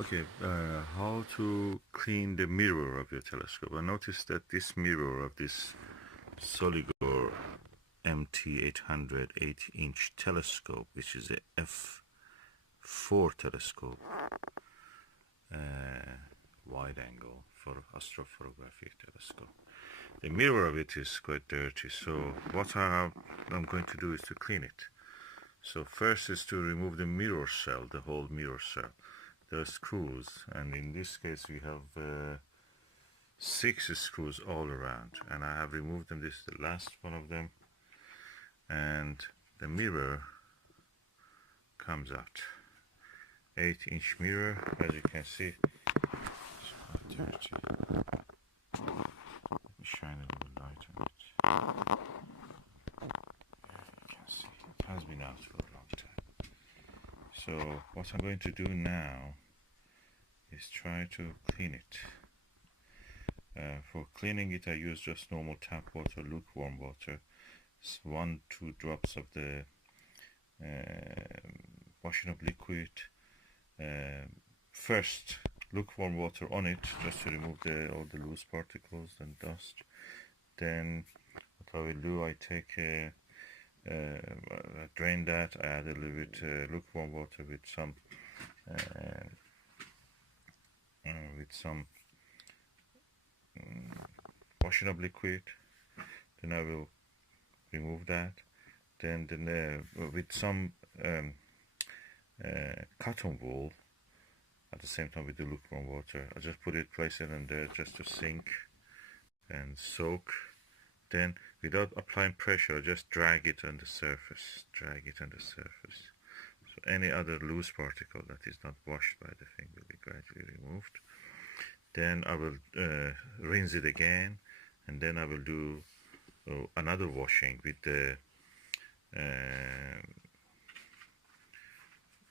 Okay, how to clean the mirror of your telescope. I noticed that this mirror of this Soligor MT-800 8-inch telescope, which is a f4 telescope, wide angle for astrophotographic telescope. The mirror of it is quite dirty, so what I'm going to do is to clean it. So first is to remove the mirror cell, the whole mirror cell. There are screws, and in this case we have 6 screws all around, and I have removed them. This is the last one of them, and the mirror comes out. 8-inch mirror, as you can see. It's quite dirty. Let me shine a little light on it. There you can see it has been out for a long time. So what I'm going to do now is try to clean it. For cleaning it, I use just normal tap water, lukewarm water. It's 1-2 drops of the washing up liquid. First, lukewarm water on it, just to remove all the loose particles and dust. Then, what I will do, I take I drain that. I add a little bit lukewarm water with some washing up liquid. Then I will remove that. Then with some cotton wool, at the same time with the lukewarm water, I just place it in there just to sink and soak. Then, without applying pressure, just drag it on the surface. So any other loose particle that is not washed by the thing will be gradually removed. Then I will rinse it again, and then I will do another washing with the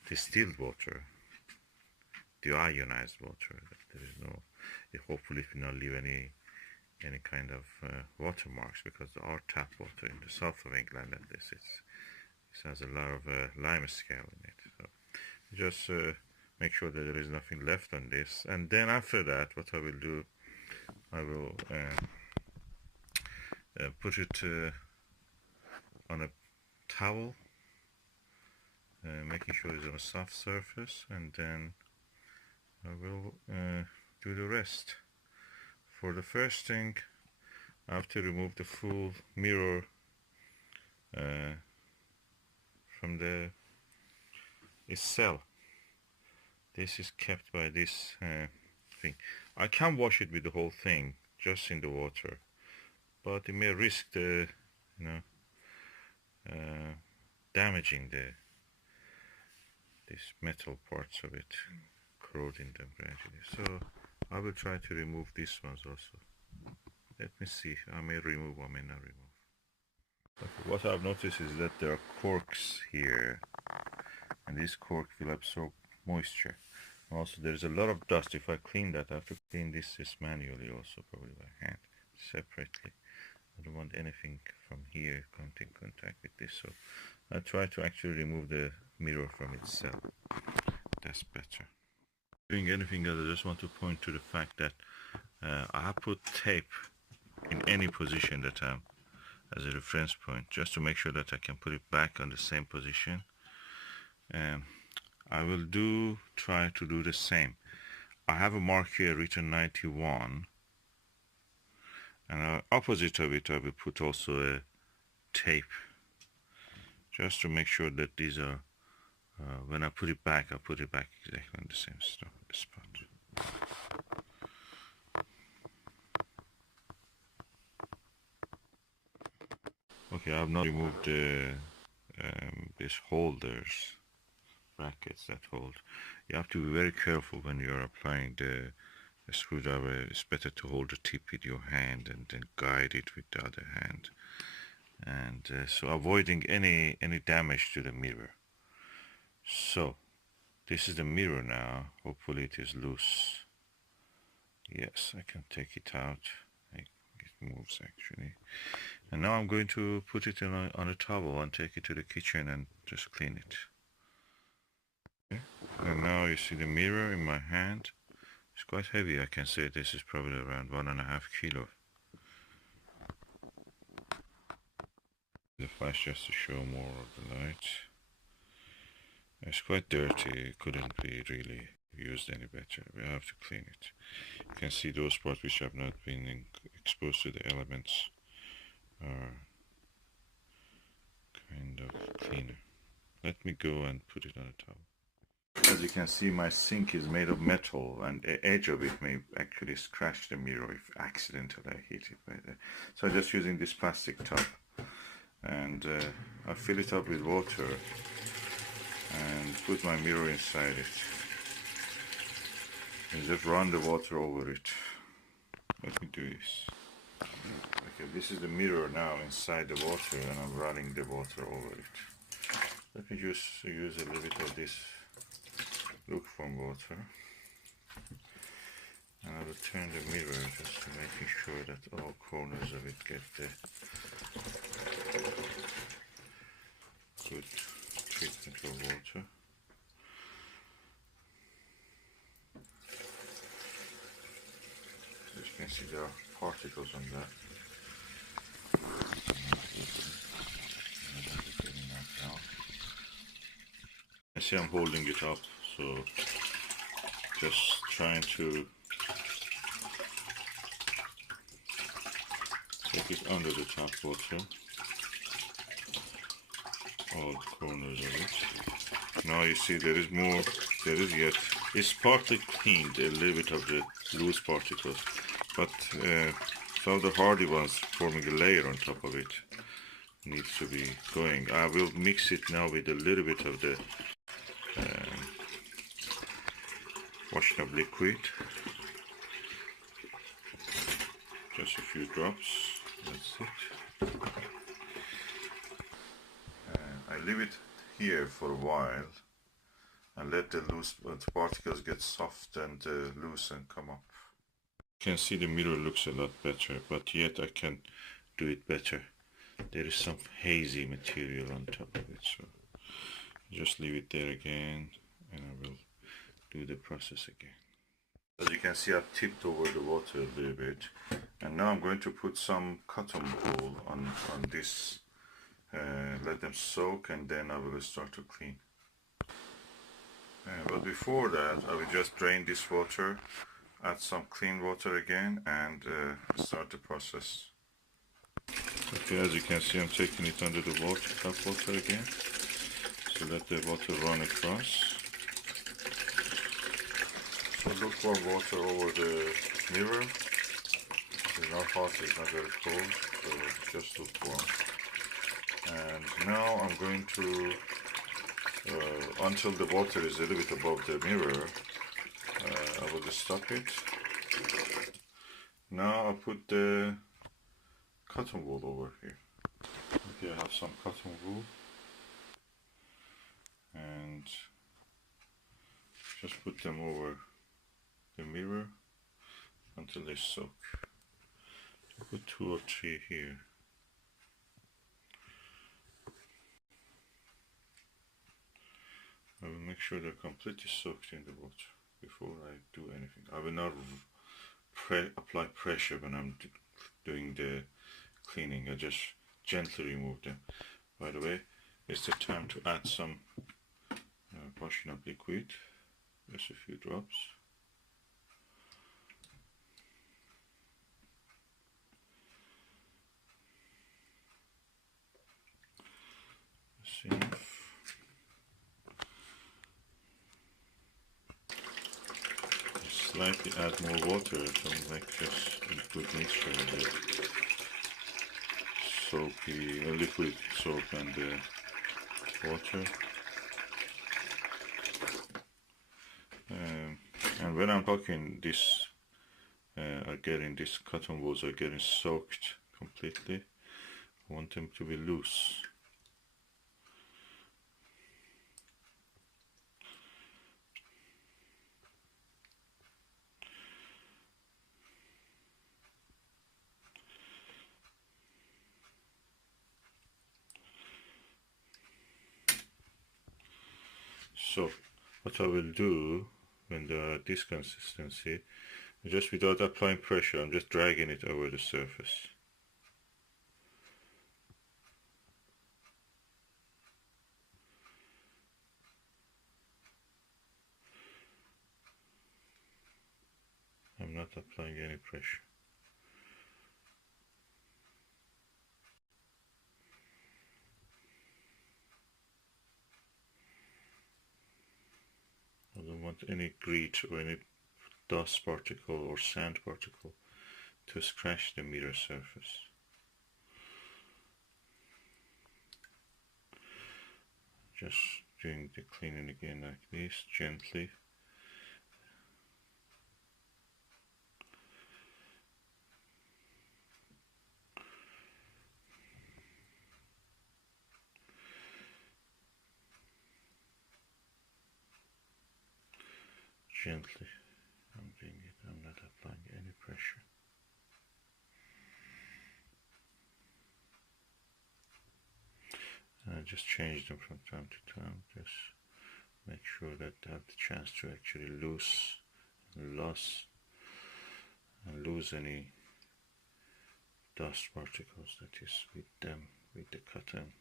distilled water, the ionized water. There is no, hopefully it will not leave any kind of watermarks, because our tap water in the south of England, and this has a lot of lime scale in it. So just make sure that there is nothing left on this, and then after that, what I will do, I will put it on a towel, making sure it's on a soft surface, and then I will do the rest. For the first thing, I have to remove the full mirror from its cell. This is kept by this thing. I can wash it with the whole thing just in the water, but it may risk the damaging these metal parts of it, corroding them gradually. So I will try to remove these ones also. Let me see. I may remove, I may not remove. Okay, what I've noticed is that there are corks here, and this cork will absorb moisture. Also, there's a lot of dust. If I clean that, I have to clean this manually, also probably by hand, separately. I don't want anything from here coming in contact with this, so I try to actually remove the mirror from itself. That's better. Doing anything else, I just want to point to the fact that I have put tape in any position that I'm as a reference point, just to make sure that I can put it back on the same position. I will try to do the same. I have a mark here written 91, and opposite of it I will put also a tape, just to make sure that these are, when I put it back, I'll put it back exactly on the same spot. Okay, I have not removed these holders, brackets that hold. You have to be very careful when you are applying the screwdriver. It's better to hold the tip with your hand and then guide it with the other hand, and so avoiding any damage to the mirror. So this is the mirror now. Hopefully it is loose. Yes, I can take it out. It moves actually. And now I'm going to put it on a towel and take it to the kitchen and just clean it. And now you see the mirror in my hand. It's quite heavy. I can say this is probably around 1.5 kilo. The flash just to show more of the light. It's quite dirty. It couldn't be really used any better. We have to clean it. You can see those parts which have not been exposed to the elements are kind of cleaner. Let me go and put it on a towel. As you can see, my sink is made of metal, and the edge of it may actually scratch the mirror if accidentally I hit it by there. So I'm just using this plastic tub, and I fill it up with water and put my mirror inside it. And just run the water over it. Let me do this. Okay, this is the mirror now inside the water, and I'm running the water over it. Let me just use a little bit of this lukewarm water, and I will turn the mirror just to making sure that all corners of it get the good treatment of water. As you can see, there are particles on that. I see I'm holding it up, so just trying to take it under the tap water, all corners of it. Now you see there is more, there is yet, it's partly cleaned, a little bit of the loose particles, but some of the hardy ones forming a layer on top of it needs to be going. I will mix it now with a little bit of the washing up liquid, just a few drops, that's it. I leave it here for a while and let the loose particles get soft and loose and come up. You can see the mirror looks a lot better, but yet I can do it better. There is some hazy material on top of it, so just leave it there again, and I will do the process again. As you can see, I've tipped over the water a little bit, and now I'm going to put some cotton wool on this, let them soak, and then I will start to clean. But before that, I will just drain this water, add some clean water again, and start the process. Okay, as you can see, I'm taking it under the water, tap water again. So let the water run across. So lukewarm water over the mirror. It's not hot, it's not very cold, so just lukewarm. And now I'm going to, until the water is a little bit above the mirror, I will just stop it. Now I'll put the cotton wool over here. Okay, I have some cotton wool, and just put them over the mirror until they soak. I'll put 2 or 3 here. I will make sure they're completely soaked in the water before I do anything. I will not apply pressure when I'm doing the cleaning. I just gently remove them. By the way, it's the time to add some washing up liquid, just a few drops. That's enough. Slightly add more water to make just a good mixture of the soapy, liquid soap and the water. And when I'm talking this, these cotton wools are getting soaked completely. I want them to be loose. So what I will do when they are at this consistency, just without applying pressure, I'm just dragging it over the surface. I'm not applying any pressure. I don't want any grit or any dust particle or sand particle to scratch the mirror surface. Just doing the cleaning again like this, gently. Gently, I'm doing it, I'm not applying any pressure. And I just change them from time to time, just make sure that they have the chance to actually lose any dust particles that is with them, with the cotton.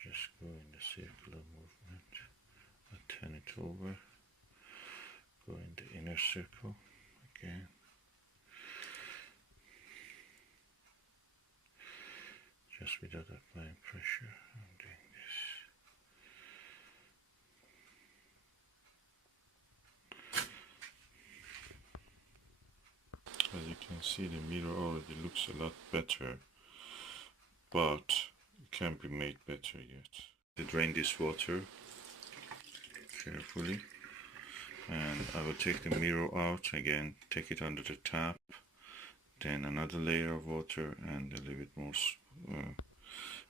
Just go in the circular movement. I turn it over, go in the inner circle again. Just without applying pressure, I'm doing this. As you can see, the mirror already looks a lot better, but it can be made better yet. To drain this water carefully, and I will take the mirror out again, take it under the tap, then another layer of water and a little bit more, a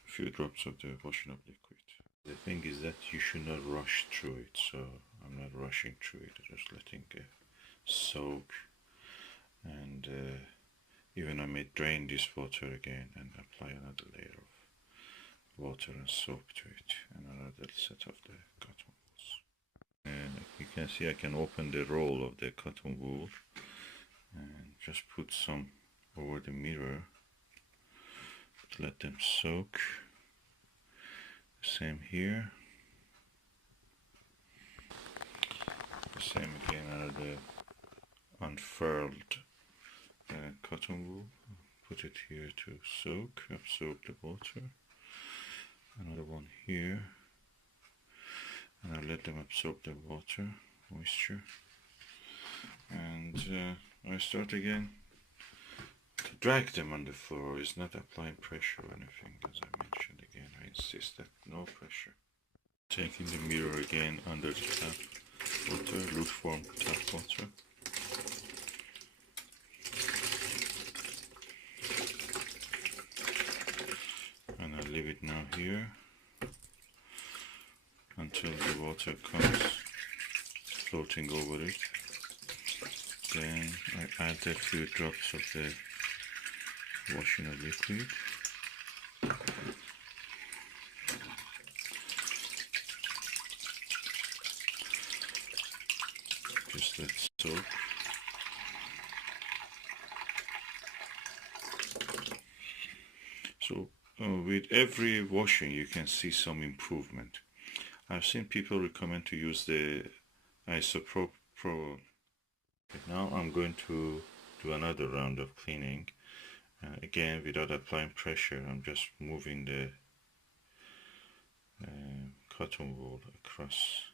few drops of the washing up liquid. The thing is that you should not rush through it, so I'm not rushing through it, just letting it soak, and even I may drain this water again and apply another layer of water and soap to it, and another set of the cotton balls. And you can see I can open the roll of the cotton wool and just put some over the mirror to let them soak. Same here. The same again out the unfurled cotton wool. Put it here to soak, absorb the water. Another one here. And I'll let them absorb the water, moisture. And I start again to drag them on the floor. It's not applying pressure or anything, as I mentioned again. I insist that no pressure. Taking the mirror again under the tap water, lukewarm tap water. And I leave it now here until the water comes floating over it. Then I add a few drops of the washing of liquid. Just let it soak. So with every washing you can see some improvement. I've seen people recommend to use the isopropyl. Now I'm going to do another round of cleaning. Again, without applying pressure, I'm just moving the cotton wool across.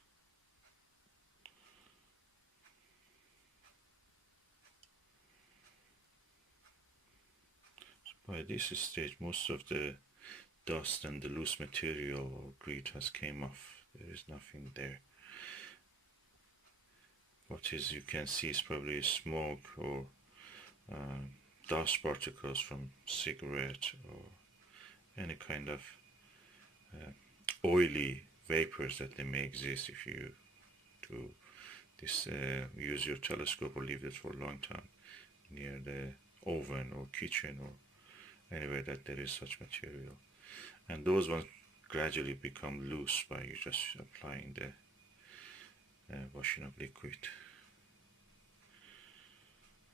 So by this stage, most of the dust and the loose material or grit has came off. There is nothing there. What is you can see is probably smoke or dust particles from cigarette or any kind of oily vapors that they may exist if you do this, use your telescope or leave it for a long time near the oven or kitchen or anywhere that there is such material. And those ones gradually become loose by just applying the washing of liquid.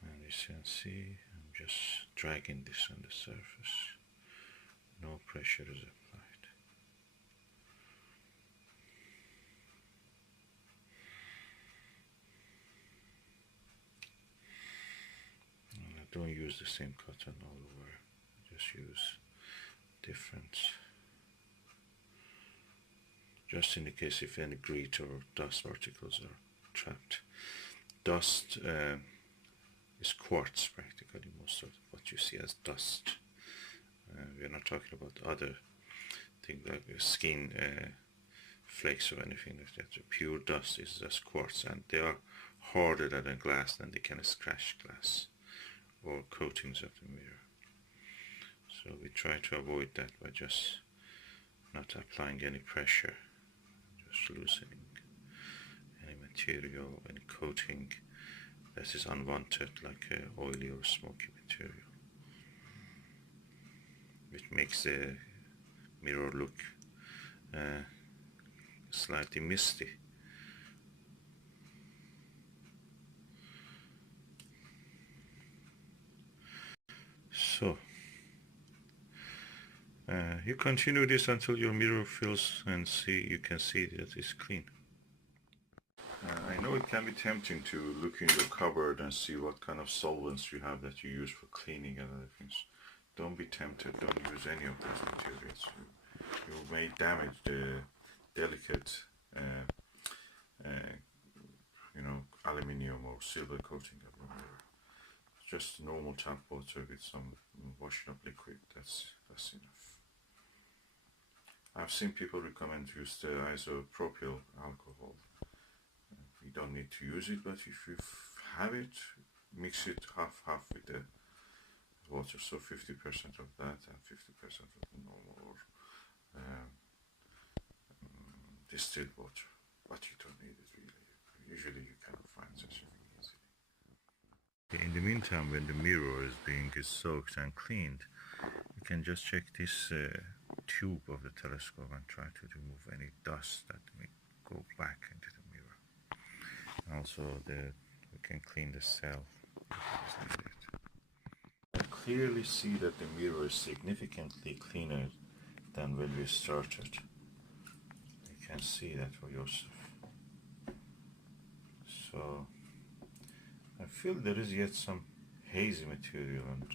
And you can see I'm just dragging this on the surface. No pressure is applied. And I don't use the same cotton all over. I just use different, just in the case if any grit or dust particles are trapped. Dust is quartz practically, most of what you see as dust. We're not talking about other things like skin flakes or anything like that. Pure dust is just quartz, and they are harder than glass, and they can scratch glass or coatings of the mirror. So we try to avoid that by just not applying any pressure, just loosening any material, any coating that is unwanted, like oily or smoky material, which makes the mirror look slightly misty. So you continue this until your mirror fills and you can see that it's clean. I know it can be tempting to look in your cupboard and see what kind of solvents you have that you use for cleaning and other things. Don't be tempted, don't use any of those materials. You may damage the delicate aluminium or silver coating of your mirror. Just normal tap water with some washing up liquid, that's enough. I've seen people recommend to use the isopropyl alcohol. You don't need to use it, but if you have it, mix it half with the water, so 50% of that and 50% of the normal or distilled water. But you don't need it really. Usually you cannot find such a thing easily. In the meantime, when the mirror is being soaked and cleaned, you can just check this tube of the telescope and try to remove any dust that may go back into the mirror. Also, we can clean the cell. I clearly see that the mirror is significantly cleaner than when we started. You can see that for yourself. So I feel there is yet some hazy material on it,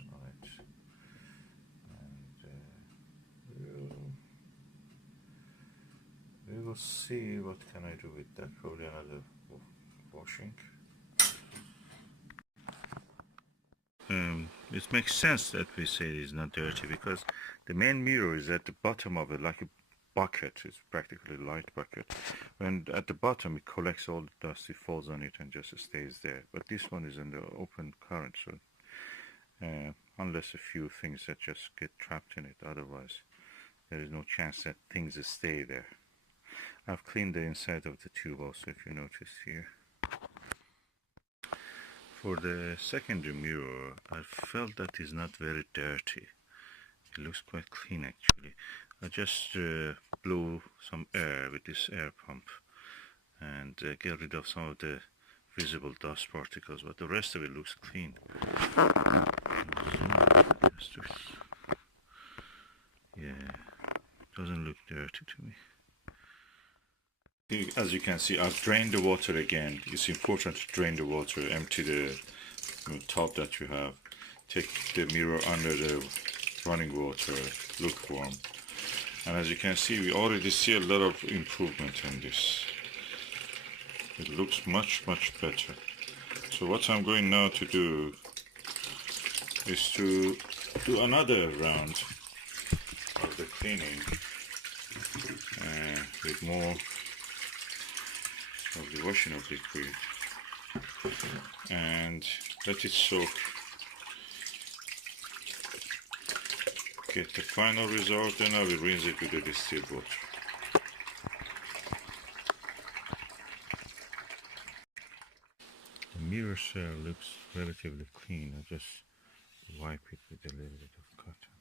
and we will see what can I do with that. Probably another washing. It makes sense that we say it's not dirty because the main mirror is at the bottom of it, like a bucket. It's practically a light bucket. When at the bottom it collects all the dust, it falls on it and just stays there. But this one is in the open current, so unless a few things that just get trapped in it, otherwise there is no chance that things stay there. I've cleaned the inside of the tube also, if you notice here. For the secondary mirror, I felt that it's not very dirty. It looks quite clean actually. I just blew some air with this air pump and get rid of some of the visible dust particles, but the rest of it looks clean. Yeah, doesn't look dirty to me. As you can see, I've drained the water again. It's important to drain the water, empty the tub that you have. Take the mirror under the running water, lukewarm. And as you can see, we already see a lot of improvement in this. It looks much better. So what I'm going now to do is to do another round of the cleaning with more of the washing of liquid and let it soak. Get the final result, then I will rinse it with the distilled water. The mirror shell looks relatively clean. I just wipe it with a little bit of cotton.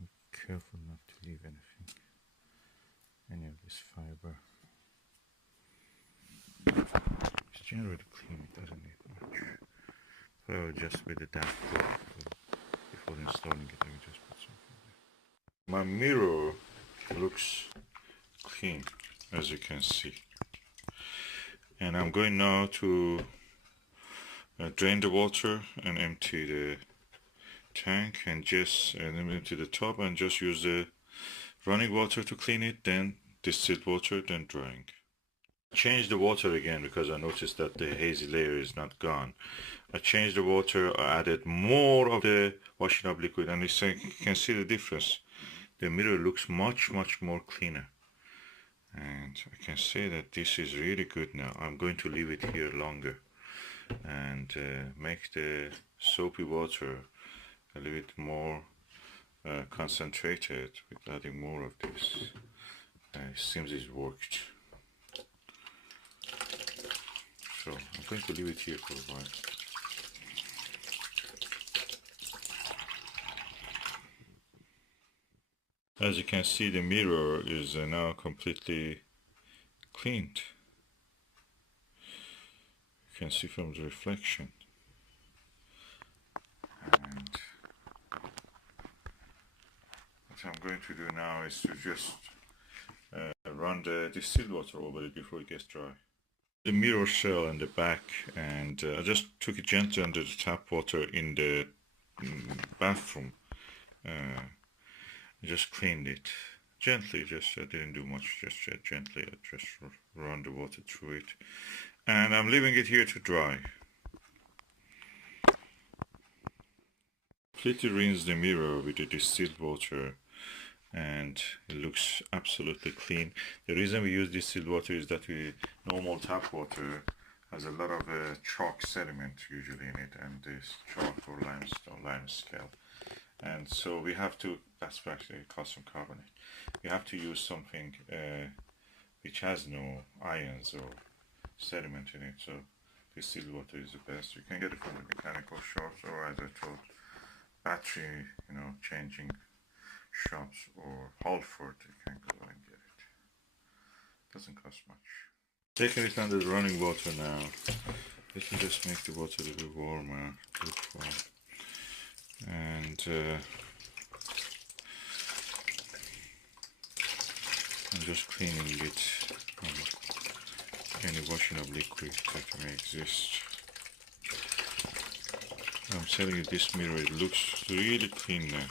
I'm careful not to leave anything, any of this fiber. It's generally clean, it doesn't need much. So just with the damp cloth before installing it, I will just put something there. My mirror looks clean, as you can see. And I'm going now to drain the water and empty the tank and just empty the tub and just use the running water to clean it, then distilled water, then drying. Change the water again because I noticed that the hazy layer is not gone. I changed the water, I added more of the washing up liquid, and you can see the difference. The mirror looks much more cleaner. And I can say that this is really good now. I'm going to leave it here longer and make the soapy water a little bit more concentrated with adding more of this. It seems it's worked. So I'm going to leave it here for a while. As you can see, the mirror is now completely cleaned. You can see from the reflection. And what I'm going to do now is to just run the distilled water over it before it gets dry. The mirror shell and the back, and I just took it gently under the tap water in the bathroom. Just cleaned it gently, I didn't do much, just gently, I just run the water through it. And I'm leaving it here to dry. Completely rinse the mirror with the distilled water and it looks absolutely clean. The reason we use distilled water is that normal tap water has a lot of chalk sediment usually in it, and this chalk or limestone, limescale. And so we have to, that's actually calcium carbonate. We have to use something which has no ions or sediment in it. So distilled water is the best. You can get it from the mechanical shops, or as I told, battery, changing shops, or Halford, you can go and get it. Doesn't cost much. Taking it under the running water now. Let me just make the water a little warmer. And I'm just cleaning it from any washing up liquid that may exist. I'm telling you, this mirror, it looks really clean now.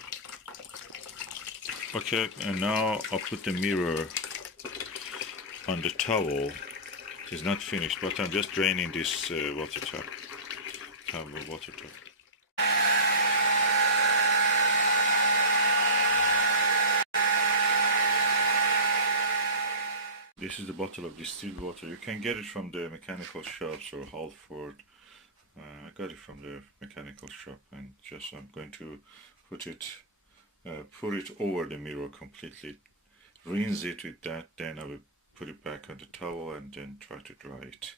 Okay, and now I'll put the mirror on the towel. It's not finished, but I'm just draining this water tap. This is the bottle of distilled water. You can get it from the mechanical shops or Halford. I got it from the mechanical shop, and just I'm going to put it over the mirror completely, rinse it with that, then I will put it back on the towel and then try to dry it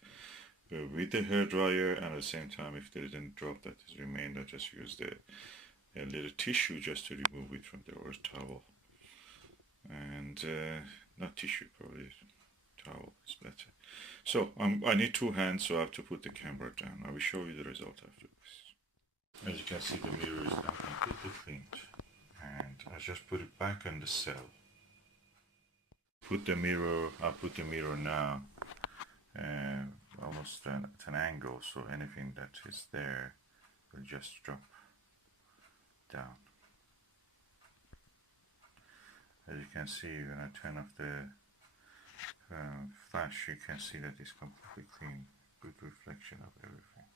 with the hair dryer. And at the same time, if there is any drop that is remained, I just use a little tissue just to remove it from the towel. And not tissue, probably towel is better. So I need two hands, so I have to put the camera down. I will show you the result after this. As you can see, the mirror is now completely cleaned, and I just put it back on the cell. I put the mirror now almost at an angle, so anything that is there will just drop down. As you can see, when I turn off the flash, you can see that it's completely clean, good reflection of everything.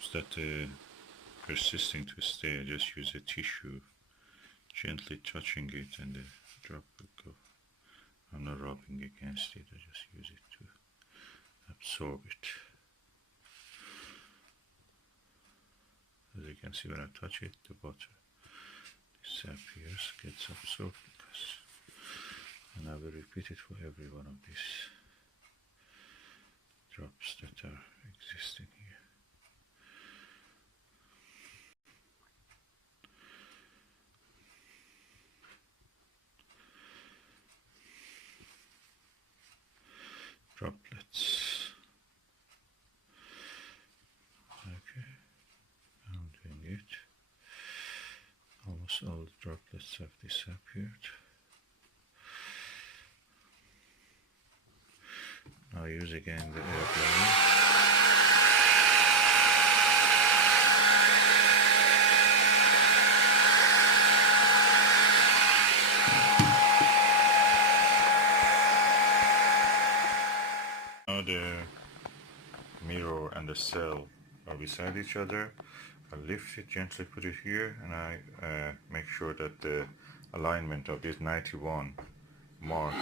Is that persisting to stay, I just use a tissue, gently touching it, and the drop will go. I'm not rubbing against it, I just use it to absorb it. As you can see, when I touch it, the water disappears, gets absorbed, and I will repeat it for every one of these drops that are existing here. it. Almost all the droplets have disappeared. I'll use again the air blower. Now the mirror and the cell are beside each other. I lift it, gently put it here, and I make sure that the alignment of this 91 mark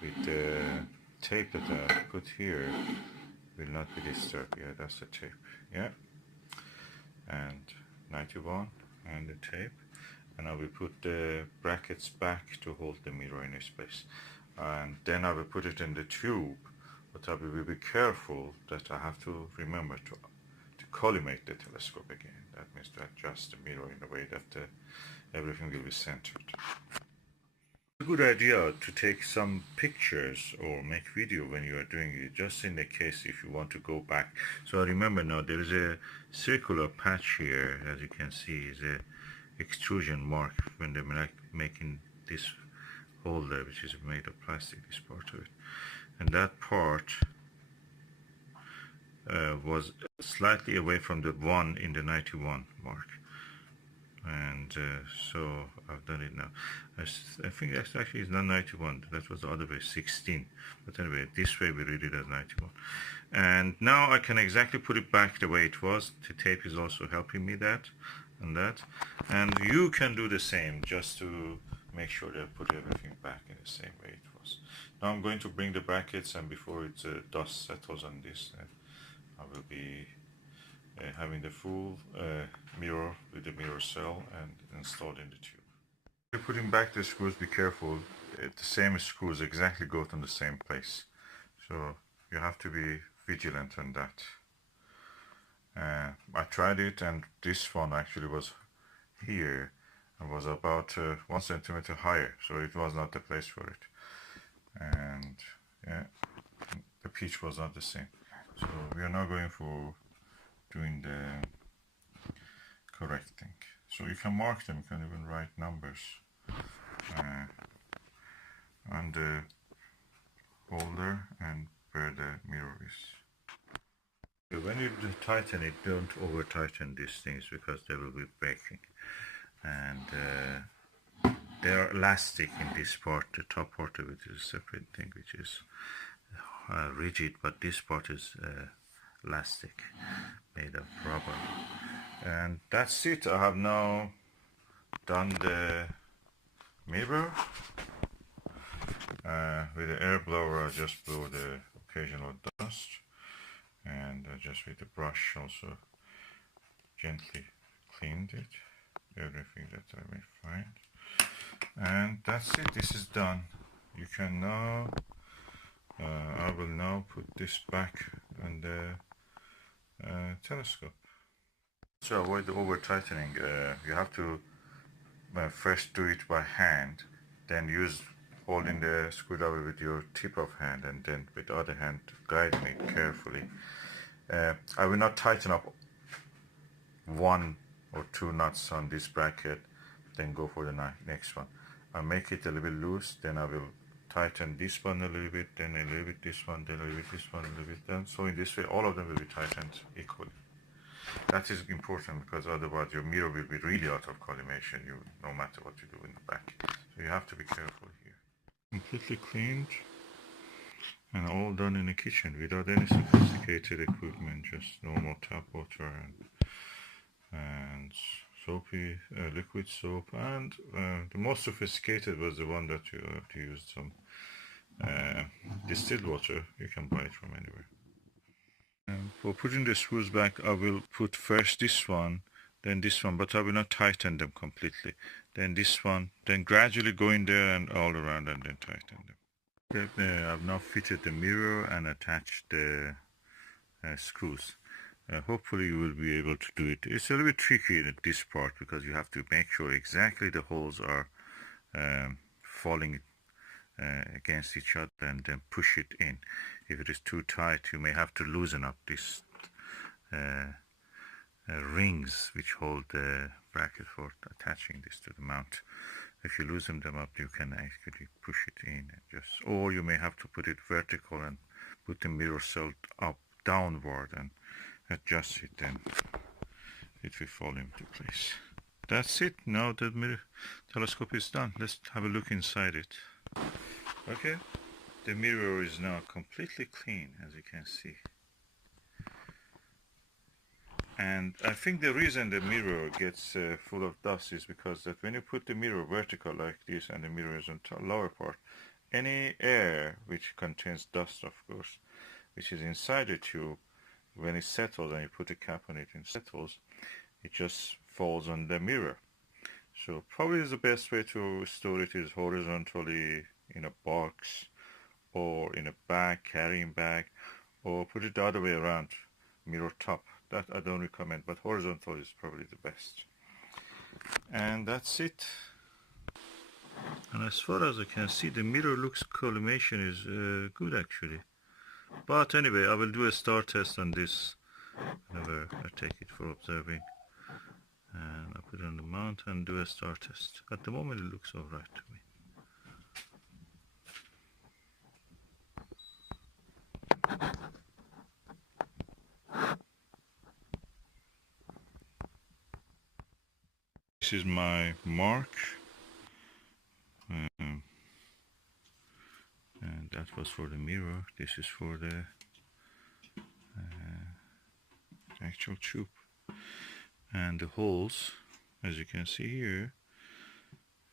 with the tape that I put here will not be disturbed. Yeah, that's the tape. Yeah, and 91 and the tape, and I will put the brackets back to hold the mirror in its place, and then I will put it in the tube. But I will be careful that I have to remember to collimate the telescope again. That means to adjust the mirror in a way that everything will be centered. It's a good idea to take some pictures or make video when you are doing it, just in the case if you want to go back. So I remember now there is a circular patch here, as you can see, is a extrusion mark when they're making this holder, which is made of plastic, this part of it. And that part was slightly away from the 1 in the 91 mark, and so I've done it now. I think that's actually is not 91, that was the other way, 16, but anyway, this way we read it as 91. And now I can exactly put it back the way it was. The tape is also helping me that and that, and you can do the same just to make sure that I put everything back in the same way it was. Now I'm going to bring the brackets, and before dust settles on this, I will be having the full mirror with the mirror cell and installed in the tube. If you're putting back the screws, be careful. The same screws exactly go on the same place, so you have to be vigilant on that. I tried it, and this one actually was here and was about 1 centimeter higher, so it was not the place for it. And yeah, the pitch was not the same. So we are now going for doing the correct thing. So you can mark them, you can even write numbers on the holder and where the mirror is. When you tighten it, don't over tighten these things because they will be breaking. And they are elastic in this part. The top part of it is a separate thing, which is rigid, but this part is elastic, made of rubber. And that's it. I have now done the mirror. With the air blower, I just blow the occasional dust, and just with the brush also gently cleaned it, everything that I may find. And that's it. This is done. You can now I will now put this back on the telescope. To avoid the over tightening, you have to first do it by hand, then use holding the screwdriver with your tip of hand, and then with the other hand guiding it carefully. I will not tighten up 1 or 2 nuts on this bracket, then go for the next one. I'll make it a little bit loose, then I will tighten this one a little bit, then a little bit this one, then a little bit this one, a little bit then. So in this way, all of them will be tightened equally. That is important because otherwise your mirror will be really out of collimation, no matter what you do in the back. So you have to be careful here. Completely cleaned and all done in the kitchen without any sophisticated equipment, just normal tap water and soapy liquid soap, and the most sophisticated was the one that you have to use some distilled water. You can buy it from anywhere. For putting the screws back, I will put first this one, then this one, but I will not tighten them completely. Then this one, then gradually go in there and all around, and then tighten them. Okay, I've now fitted the mirror and attached the screws. Hopefully you will be able to do it. It's a little bit tricky at this part because you have to make sure exactly the holes are falling against each other and then push it in. If it is too tight, you may have to loosen up this rings which hold the bracket for attaching this to the mount. If you loosen them up, you can actually push it in and just, or you may have to put it vertical and put the mirror cell up downward and adjust it, then it will fall into place. That's it. Now the mirror telescope is done. Let's have a look inside it. Okay, the mirror is now completely clean, as you can see. And I think the reason the mirror gets full of dust is because that when you put the mirror vertical like this and the mirror is on the lower part, any air which contains dust, of course, which is inside the tube, when it settles and you put a cap on it and settles, it just falls on the mirror. So probably the best way to store it is horizontally in a box or in a bag, carrying bag, or put it the other way around, mirror top. That I don't recommend, but horizontal is probably the best. And that's it. And as far as I can see, the mirror looks collimation is good actually. But anyway, I will do a star test on this whenever I take it for observing. And I put it on the mount and do a star test. At the moment it looks alright to me. This is my mark, and that was for the mirror. This is for the actual tube, and the holes, as you can see here,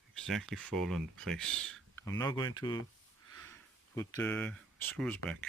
exactly fall in place. I'm now going to put the screws back.